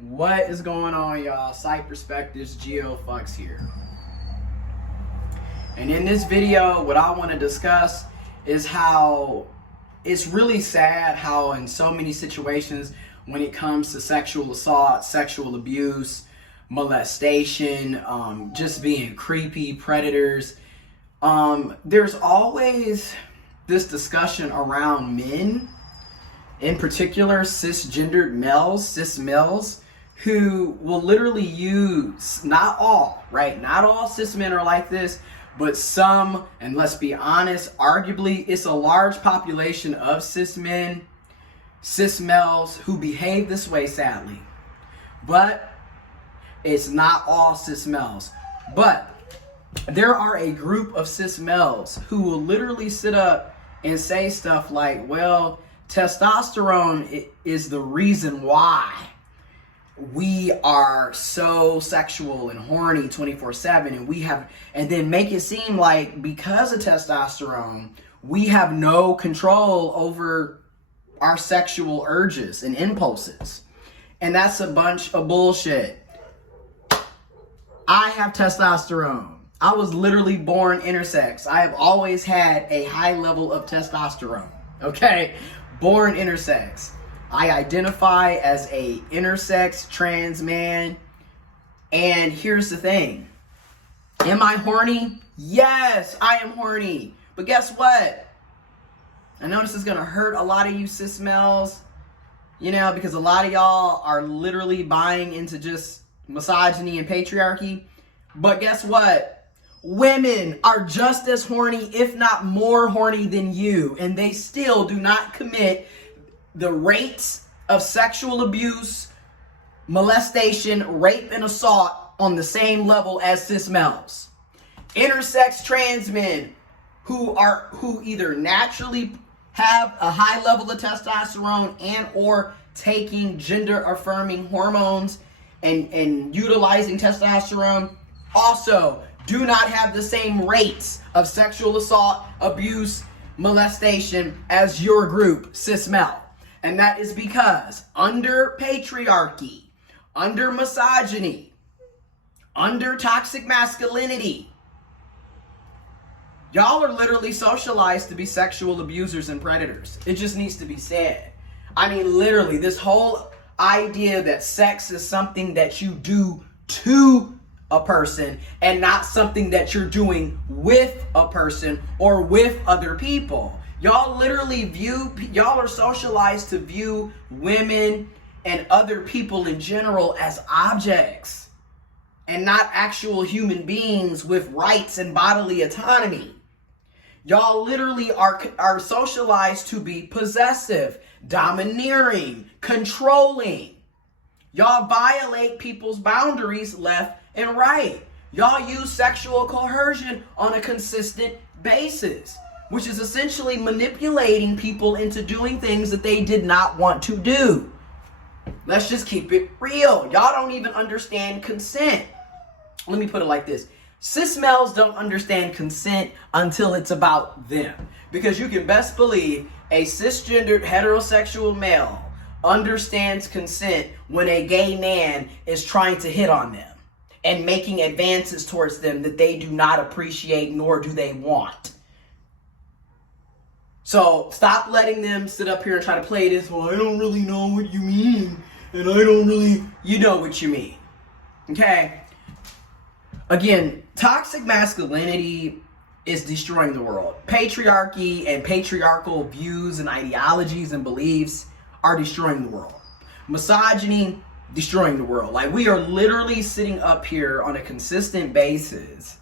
What is going on, y'all? Psych Perspectives, Geo Fucks here. And in this video, what I want to discuss is how it's really sad how in so many situations when it comes to sexual assault, sexual abuse, molestation, just being creepy predators, there's always this discussion around men, in particular cisgendered males, cis males, who will literally use, not all, right? Not all cis men are like this, but some, and let's be honest, arguably it's a large population of cis men, cis males who behave this way, sadly. But it's not all cis males. But there are a group of cis males who will literally sit up and say stuff like, well, testosterone is the reason why we are so sexual and horny 24/7, and then make it seem like because of testosterone, we have no control over our sexual urges and impulses. And that's a bunch of bullshit. I have testosterone. I was literally born intersex. I have always had a high level of testosterone. Okay? Born intersex. I identify as a intersex trans man. And here's the thing. Am I horny? Yes, I am horny. But guess what? I know this is going to hurt a lot of you cis males, because a lot of y'all are literally buying into just misogyny and patriarchy. But guess what? Women are just as horny, if not more horny than you, and they still do not commit the rates of sexual abuse, molestation, rape, and assault on the same level as cis males. Intersex trans men who either naturally have a high level of testosterone and or taking gender affirming hormones and utilizing testosterone also do not have the same rates of sexual assault, abuse, molestation as your group, cis male. And that is because under patriarchy, under misogyny, under toxic masculinity, y'all are literally socialized to be sexual abusers and predators. It just needs to be said. I mean, literally, this whole idea that sex is something that you do to a person and not something that you're doing with a person or with other people. Y'all literally y'all are socialized to view women and other people in general as objects and not actual human beings with rights and bodily autonomy. Y'all literally are socialized to be possessive, domineering, controlling. Y'all violate people's boundaries left and right. Y'all use sexual coercion on a consistent basis, which is essentially manipulating people into doing things that they did not want to do. Let's just keep it real. Y'all don't even understand consent. Let me put it like this. Cis males don't understand consent until it's about them. Because you can best believe a cisgendered heterosexual male understands consent when a gay man is trying to hit on them and making advances towards them that they do not appreciate nor do they want. So stop letting them sit up here and try to play this, well, I don't really know what you mean, and I don't really, you know what you mean. Okay? Again, toxic masculinity is destroying the world. Patriarchy and patriarchal views and ideologies and beliefs are destroying the world. Misogyny, destroying the world. Like, we are literally sitting up here on a consistent basis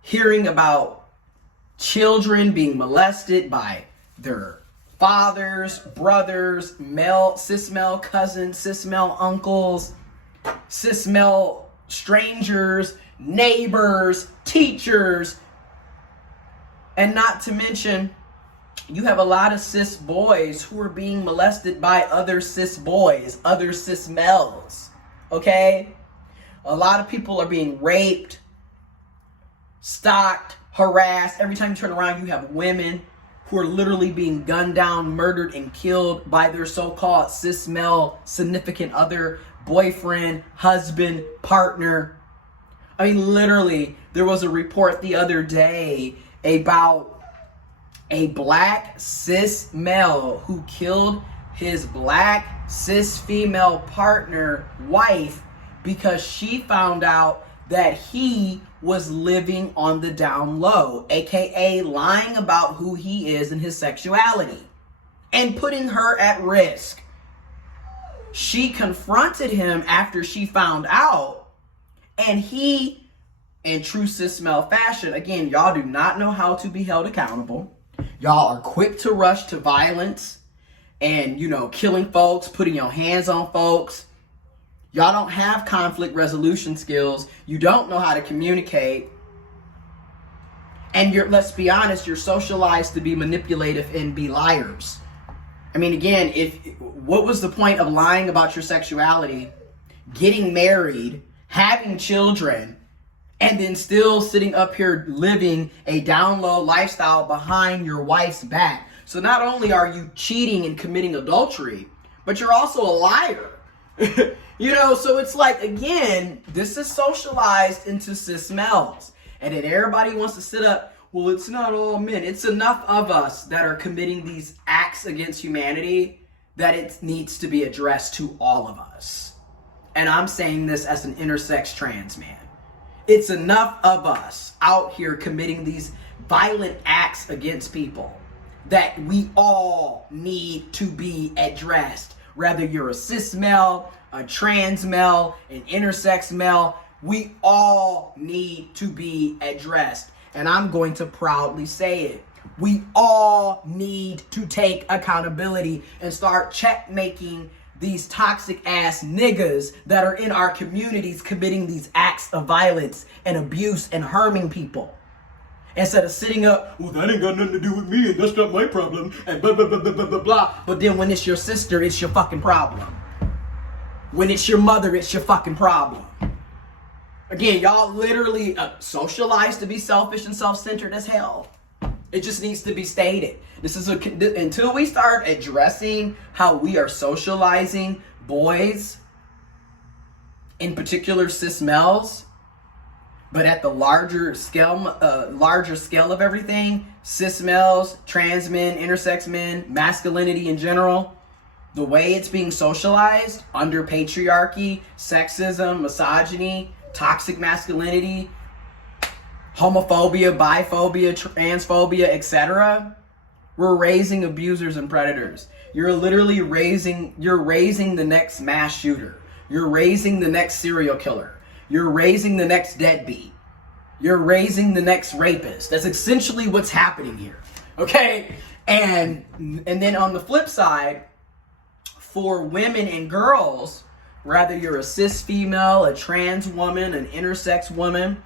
hearing about children being molested by their fathers, brothers, cis male cousins, cis male uncles, cis male strangers, neighbors, teachers, and not to mention, you have a lot of cis boys who are being molested by other cis boys, other cis males, okay? A lot of people are being raped, stalked, harassed. Every time you turn around, you have women who are literally being gunned down, murdered, and killed by their so-called cis male significant other, boyfriend, husband, partner. I mean, literally, there was a report the other day about a black cis male who killed his black cis female partner wife because she found out that he was living on the down low, aka lying about who he is and his sexuality, and putting her at risk. She confronted him after she found out, and he, in true cis male fashion, again, y'all do not know how to be held accountable. Y'all are quick to rush to violence and, killing folks, putting your hands on folks. Y'all don't have conflict resolution skills. You don't know how to communicate. And let's be honest, you're socialized to be manipulative and be liars. I mean, again, what was the point of lying about your sexuality, getting married, having children, and then still sitting up here living a down low lifestyle behind your wife's back? So not only are you cheating and committing adultery, but you're also a liar. So it's like, again, this is socialized into cis males. And then everybody wants to sit up, well, it's not all men. It's enough of us that are committing these acts against humanity that it needs to be addressed to all of us. And I'm saying this as an intersex trans man. It's enough of us out here committing these violent acts against people that we all need to be addressed. Whether you're a cis male, a trans male, an intersex male, we all need to be addressed. And I'm going to proudly say it. We all need to take accountability and start checkmaking these toxic ass niggas that are in our communities committing these acts of violence and abuse and harming people. Instead of sitting up, well, that ain't got nothing to do with me and that's not my problem, and blah, blah, blah, blah, blah, blah, blah. But then when it's your sister, it's your fucking problem. When it's your mother, it's your fucking problem. Again, y'all literally socialized to be selfish and self-centered as hell. It just needs to be stated. Until we start addressing how we are socializing boys, in particular cis males, but at the larger scale of everything, cis males, trans men, intersex men, masculinity in general, the way it's being socialized under patriarchy, sexism, misogyny, toxic masculinity, homophobia, biphobia, transphobia, etc. We're raising abusers and predators. You're literally raising the next mass shooter. You're raising the next serial killer. You're raising the next deadbeat. You're raising the next rapist. That's essentially what's happening here. Okay? And then on the flip side, for women and girls, whether you're a cis female, a trans woman, an intersex woman,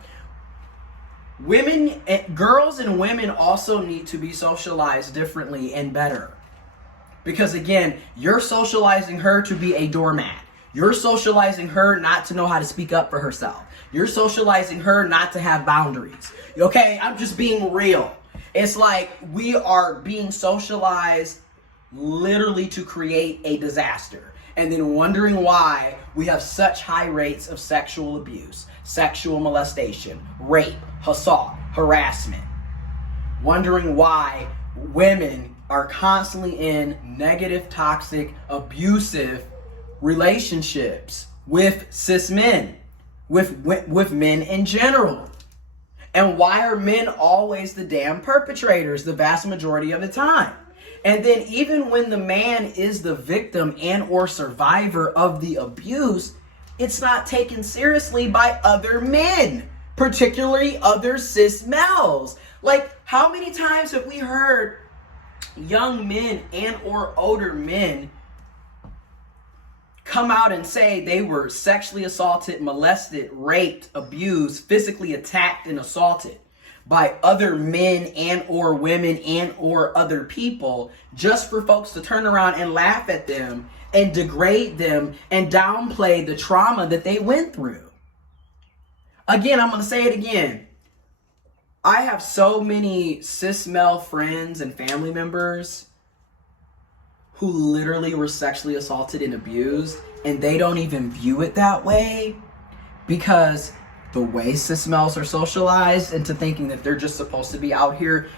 girls and women also need to be socialized differently and better. Because again, you're socializing her to be a doormat. You're socializing her not to know how to speak up for herself. You're socializing her not to have boundaries. Okay, I'm just being real. It's like we are being socialized literally to create a disaster. And then wondering why we have such high rates of sexual abuse, sexual molestation, rape, assault, harassment. Wondering why women are constantly in negative, toxic, abusive relationships with cis men, with men in general. And why are men always the damn perpetrators the vast majority of the time? And then even when the man is the victim and or survivor of the abuse, it's not taken seriously by other men, particularly other cis males. Like, how many times have we heard young men and or older men come out and say they were sexually assaulted, molested, raped, abused, physically attacked and assaulted by other men and or women and or other people, just for folks to turn around and laugh at them and degrade them and downplay the trauma that they went through? Again, I'm going to say it again. I have so many cis male friends and family members who literally were sexually assaulted and abused, and they don't even view it that way because the way cis males are socialized into thinking that they're just supposed to be out here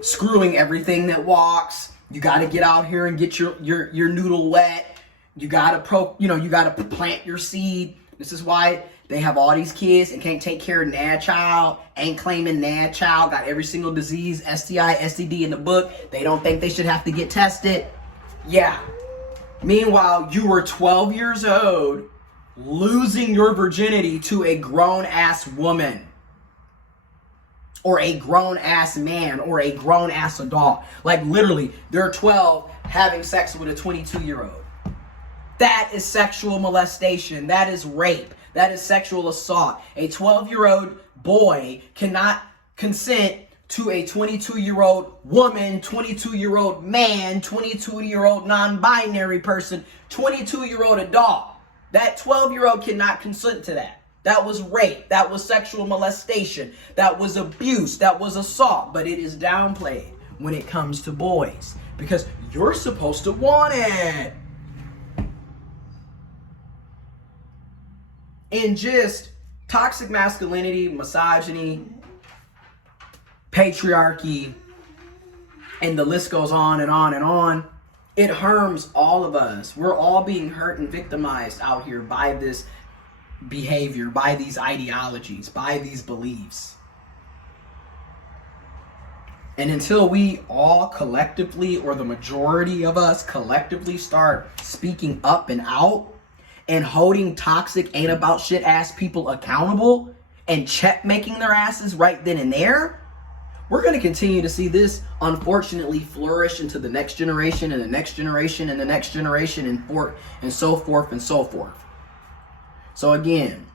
screwing everything that walks. You got to get out here and get your noodle wet. You got to plant your seed. This is why they have all these kids and can't take care of NAD child, ain't claiming NAD child, got every single disease, STI, STD in the book. They don't think they should have to get tested. Yeah. Meanwhile, you were 12 years old, losing your virginity to a grown-ass woman, or a grown-ass man, or a grown-ass adult. Like, literally, they're 12 having sex with a 22-year-old. That is sexual molestation. That is rape. That is sexual assault. A 12-year-old boy cannot consent to a 22-year-old woman, 22-year-old man, 22-year-old non-binary person, 22-year-old adult. That 12-year-old cannot consent to that. That was rape. That was sexual molestation. That was abuse. That was assault. But it is downplayed when it comes to boys because you're supposed to want it. And just toxic masculinity, misogyny, patriarchy, and the list goes on and on and on. It harms all of us. We're all being hurt and victimized out here by this behavior, by these ideologies, by these beliefs. And until we all collectively, or the majority of us collectively, start speaking up and out, and holding toxic ain't about shit ass people accountable and check making their asses right then and there, we're going to continue to see this unfortunately flourish into the next generation and the next generation and the next generation and so forth and so forth. So again,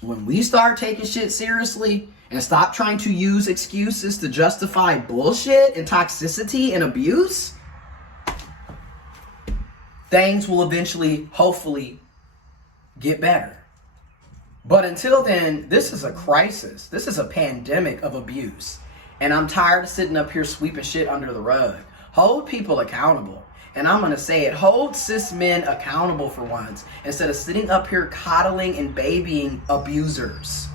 when we start taking shit seriously and stop trying to use excuses to justify bullshit and toxicity and abuse, things will eventually, hopefully, get better. But until then, this is a crisis. This is a pandemic of abuse. And I'm tired of sitting up here sweeping shit under the rug. Hold people accountable. And I'm going to say it. Hold cis men accountable for once instead of sitting up here coddling and babying abusers.